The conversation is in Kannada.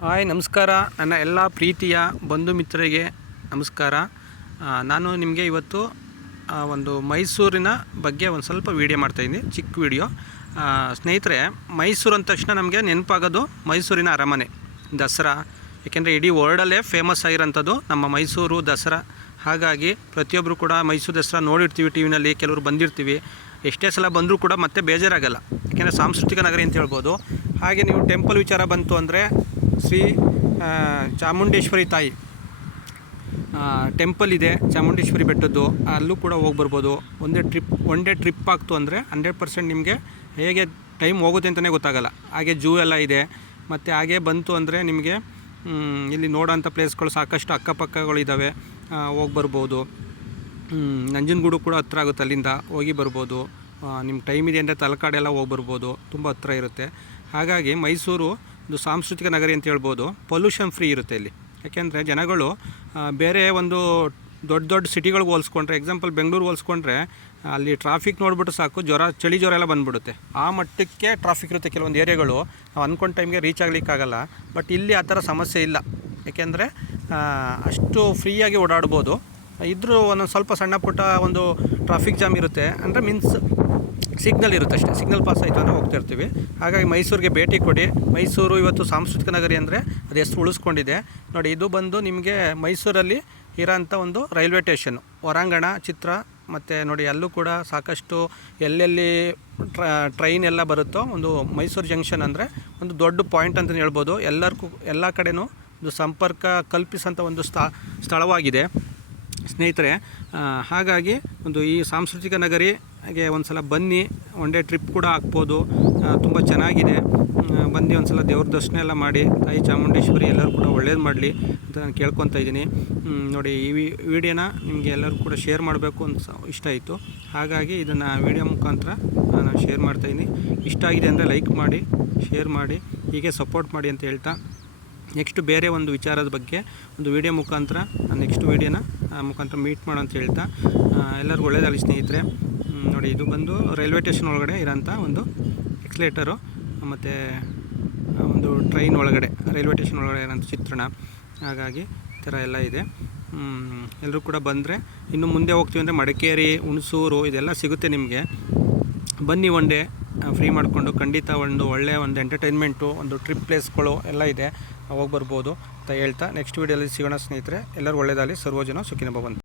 ಹಾಯ್, ನಮಸ್ಕಾರ. ನನ್ನ ಎಲ್ಲ ಪ್ರೀತಿಯ ಬಂಧು ಮಿತ್ರರಿಗೆ ನಮಸ್ಕಾರ. ನಾನು ನಿಮಗೆ ಇವತ್ತು ಒಂದು ಮೈಸೂರಿನ ಬಗ್ಗೆ ಒಂದು ಸ್ವಲ್ಪ ವೀಡಿಯೋ ಮಾಡ್ತಾಯಿದ್ದೀನಿ ಚಿಕ್ಕ ವೀಡಿಯೋ ಸ್ನೇಹಿತರೆ, ಮೈಸೂರು ಅಂದ ತಕ್ಷಣ ನಮಗೆ ನೆನಪಾಗೋದು ಮೈಸೂರಿನ ಅರಮನೆ, ದಸರಾ. ಏಕೆಂದರೆ ಇಡೀ ವರ್ಲ್ಡಲ್ಲೇ ಫೇಮಸ್ ಆಗಿರೋಂಥದ್ದು ನಮ್ಮ ಮೈಸೂರು ದಸರಾ. ಹಾಗಾಗಿ ಪ್ರತಿಯೊಬ್ಬರು ಕೂಡ ಮೈಸೂರು ದಸರಾ ನೋಡಿರ್ತೀವಿ ಟಿ ವಿನಲ್ಲಿ ಕೆಲವರು ಬಂದಿರ್ತೀವಿ. ಎಷ್ಟೇ ಸಲ ಬಂದರೂ ಕೂಡ ಮತ್ತೆ ಬೇಜಾರಾಗಲ್ಲ. ಯಾಕೆಂದರೆ ಸಾಂಸ್ಕೃತಿಕ ನಗರಿ ಅಂತ ಹೇಳ್ಬೋದು. ಹಾಗೆ ನೀವು ಟೆಂಪಲ್ ವಿಚಾರ ಬಂತು ಅಂದರೆ ಶ್ರೀ ಚಾಮುಂಡೇಶ್ವರಿ ತಾಯಿ. ಟೆಂಪಲ್ ಇದೆ, ಚಾಮುಂಡೇಶ್ವರಿ ಬೆಟ್ಟದ್ದು. ಅಲ್ಲೂ ಕೂಡ ಹೋಗಿ ಬರ್ಬೋದು. ಒಂದೇ ಟ್ರಿಪ್ ಒನ್ ಡೇ ಟ್ರಿಪ್ ಆಗ್ತು ಅಂದರೆ ಹಂಡ್ರೆಡ್ ಪರ್ಸೆಂಟ್ ನಿಮಗೆ ಹೇಗೆ ಟೈಮ್ ಹೋಗುತ್ತೆ ಅಂತಲೇ ಗೊತ್ತಾಗಲ್ಲ. ಹಾಗೆ ಜೂ ಎಲ್ಲ ಇದೆ. ಮತ್ತು ಹಾಗೆ ಬಂತು ಅಂದರೆ ನಿಮಗೆ ಇಲ್ಲಿ ನೋಡೋಂಥ ಪ್ಲೇಸ್ಗಳು ಸಾಕಷ್ಟು ಅಕ್ಕಪಕ್ಕಗಳಿದ್ದಾವೆ ಹೋಗಿ ಬರ್ಬೋದು. ನಂಜನಗೂಡು ಕೂಡ ಹತ್ರ ಆಗುತ್ತೆ ಅಲ್ಲಿಂದ ಹೋಗಿ ಬರ್ಬೋದು. ನಿಮ್ಮ ಟೈಮ್ ಇದೆ ಅಂದರೆ ತಲಕಾಡೆಲ್ಲ ಹೋಗಿ ಬರ್ಬೋದು. ತುಂಬ ಹತ್ರ ಇರುತ್ತೆ. ಹಾಗಾಗಿ ಮೈಸೂರು ಒಂದು ಸಾಂಸ್ಕೃತಿಕ ನಗರಿ ಅಂತ ಹೇಳ್ಬೋದು ಪೊಲ್ಯೂಷನ್ ಫ್ರೀ ಇರುತ್ತೆ ಇಲ್ಲಿ. ಯಾಕೆಂದರೆ ಜನಗಳು ಬೇರೆ ಒಂದು ದೊಡ್ಡ ದೊಡ್ಡ ಸಿಟಿಗಳಿಗೆ ಹೋಲಿಸ್ಕೊಂಡ್ರೆ ಎಕ್ಸಾಂಪಲ್ ಬೆಂಗಳೂರು ಹೋಲಿಸ್ಕೊಂಡ್ರೆ, ಅಲ್ಲಿ ಟ್ರಾಫಿಕ್ ನೋಡಿಬಿಟ್ಟು ಸಾಕು, ಜ್ವರ, ಚಳಿ ಜ್ವರ ಎಲ್ಲ ಬಂದ್ಬಿಡುತ್ತೆ. ಆ ಮಟ್ಟಕ್ಕೆ ಟ್ರಾಫಿಕ್ ಇರುತ್ತೆ ಕೆಲವೊಂದು ಏರಿಯಾಗಳು. ನಾವು ಅಂದ್ಕೊಂಡ ಟೈಮ್ಗೆ ರೀಚ್ ಆಗಲಿಕ್ಕಾಗಲ್ಲ. ಬಟ್ ಇಲ್ಲಿ ಆ ಥರ ಸಮಸ್ಯೆ ಇಲ್ಲ. ಏಕೆಂದರೆ ಅಷ್ಟು ಫ್ರೀಯಾಗಿ ಓಡಾಡ್ಬೋದು. ಇದ್ರೂ ಒಂದೊಂದು ಸ್ವಲ್ಪ ಸಣ್ಣ ಪುಟ್ಟ ಒಂದು ಟ್ರಾಫಿಕ್ ಜಾಮ್ ಇರುತ್ತೆ. ಅಂದರೆ ಮೀನ್ಸ್ ಸಿಗ್ನಲ್ ಇರುತ್ತೆ ಅಷ್ಟೇ. ಸಿಗ್ನಲ್ ಪಾಸ್ ಆಯಿತು ಅಂದರೆ ಹೋಗ್ತಾ ಇರ್ತೀವಿ. ಹಾಗಾಗಿ ಮೈಸೂರಿಗೆ ಭೇಟಿ ಕೊಡಿ. ಮೈಸೂರು ಇವತ್ತು ಸಾಂಸ್ಕೃತಿಕ ನಗರಿ ಅಂದರೆ ಅದು ಎಷ್ಟು ಉಳಿಸ್ಕೊಂಡಿದೆ. ನೋಡಿ, ಇದು ಬಂದು ನಿಮಗೆ ಮೈಸೂರಲ್ಲಿ ಇರೋಂಥ ಒಂದು ರೈಲ್ವೆ ಸ್ಟೇಷನ್ನು ಹೊರಾಂಗಣ, ಚಿತ್ರ, ಮತ್ತು ನೋಡಿ, ಅಲ್ಲೂ ಕೂಡ ಸಾಕಷ್ಟು ಎಲ್ಲೆಲ್ಲಿ ಟ್ರ, ಟ್ರೈನ್ ಎಲ್ಲ ಬರುತ್ತೋ ಒಂದು ಮೈಸೂರು ಜಂಕ್ಷನ್ ಅಂದರೆ ಒಂದು ದೊಡ್ಡ ಪಾಯಿಂಟ್ ಅಂತಲೇ ಹೇಳ್ಬೋದು. ಎಲ್ಲರಿಗೂ ಎಲ್ಲ ಕಡೆನೂ ಒಂದು ಸಂಪರ್ಕ ಕಲ್ಪಿಸೋಂಥ ಒಂದು ಸ್ಥಳ ಸ್ಥಳವಾಗಿದೆ. ಸ್ನೇಹಿತರೆ ಹಾಗಾಗಿ ಒಂದು ಈ ಸಾಂಸ್ಕೃತಿಕ ನಗರಿ ಹಾಗೆ ಒಂದು ಸಲ ಬನ್ನಿ, ಒನ್ ಡೇ ಟ್ರಿಪ್ ಕೂಡ ಹಾಕ್ಬೋದು ತುಂಬ ಚೆನ್ನಾಗಿದೆ. ಬಂದು ಒಂದು ಸಲ ದೇವ್ರ ದರ್ಶನ ಎಲ್ಲ ಮಾಡಿ, ತಾಯಿ ಚಾಮುಂಡೇಶ್ವರಿ ಎಲ್ಲರೂ ಕೂಡ ಒಳ್ಳೇದು ಮಾಡಲಿ ಅಂತ ನಾನು ಕೇಳ್ಕೊತಾ ಇದ್ದೀನಿ. ನೋಡಿ ಈ ವಿಡಿಯೋನ ನಿಮಗೆ ಎಲ್ಲರೂ ಕೂಡ ಶೇರ್ ಮಾಡಬೇಕು ಅಂತ ಇಷ್ಟ ಆಯಿತು. ಹಾಗಾಗಿ ಇದನ್ನು ವಿಡಿಯೋ ಮುಖಾಂತರ ನಾನು ಶೇರ್ ಮಾಡ್ತಾಯಿದ್ದೀನಿ ಇಷ್ಟ ಆಗಿದೆ ಅಂದರೆ ಲೈಕ್ ಮಾಡಿ, ಶೇರ್ ಮಾಡಿ, ಹೀಗೆ ಸಪೋರ್ಟ್ ಮಾಡಿ ಅಂತ ಹೇಳ್ತಾ, ನೆಕ್ಸ್ಟ್ ಬೇರೆ ಒಂದು ವಿಚಾರದ ಬಗ್ಗೆ ಒಂದು ವಿಡಿಯೋ ಮುಖಾಂತರ ನೆಕ್ಸ್ಟ್ ವಿಡಿಯೋನ ಮುಖಾಂತರ ಮೀಟ್ ಮಾಡೋ ಅಂತ ಹೇಳ್ತಾ ಎಲ್ಲರಿಗೂ ಒಳ್ಳೇದಾಗಲಿ ಸ್ನೇಹಿತರೆ. ನೋಡಿ, ಇದು ಬಂದು ರೈಲ್ವೆ ಸ್ಟೇಷನ್ ಒಳಗಡೆ ಇರೋಂಥ ಒಂದು ಎಕ್ಸ್ಲೇಟರು, ಮತ್ತು ಒಂದು ಟ್ರೈನ್ ಒಳಗಡೆ, ರೈಲ್ವೆ ಸ್ಟೇಷನ್ ಒಳಗಡೆ ಇರೋಂಥ ಚಿತ್ರಣ. ಹಾಗಾಗಿ ಈ ಥರ ಎಲ್ಲ ಇದೆ. ಎಲ್ಲರೂ ಕೂಡ ಬಂದರೆ, ಇನ್ನು ಮುಂದೆ ಹೋಗ್ತೀವಿ ಅಂದರೆ ಮಡಿಕೇರಿ, ಹುಣಸೂರು ಇದೆಲ್ಲ ಸಿಗುತ್ತೆ ನಿಮಗೆ. ಬನ್ನಿ ಒನ್ ಡೇ ಫ್ರೀ ಮಾಡಿಕೊಂಡು ಖಂಡಿತ ಒಂದು ಒಳ್ಳೆಯ ಒಂದು ಎಂಟರ್ಟೈನ್ಮೆಂಟು ಒಂದು ಟ್ರಿಪ್ ಪ್ಲೇಸ್ಗಳು ಎಲ್ಲ ಇದೆ. ಹೋಗಿ ಬರ್ಬೋದು ಅಂತ ಹೇಳ್ತಾ ನೆಕ್ಸ್ಟ್ ವೀಡಿಯೋಲಿ ಸಿಗೋಣ ಸ್ನೇಹಿತರೆ. ಎಲ್ಲರೂ ಒಳ್ಳೆಯದಾಗಲಿ ಸರ್ವಜನ ಸುಖಿನ ಭವಂತು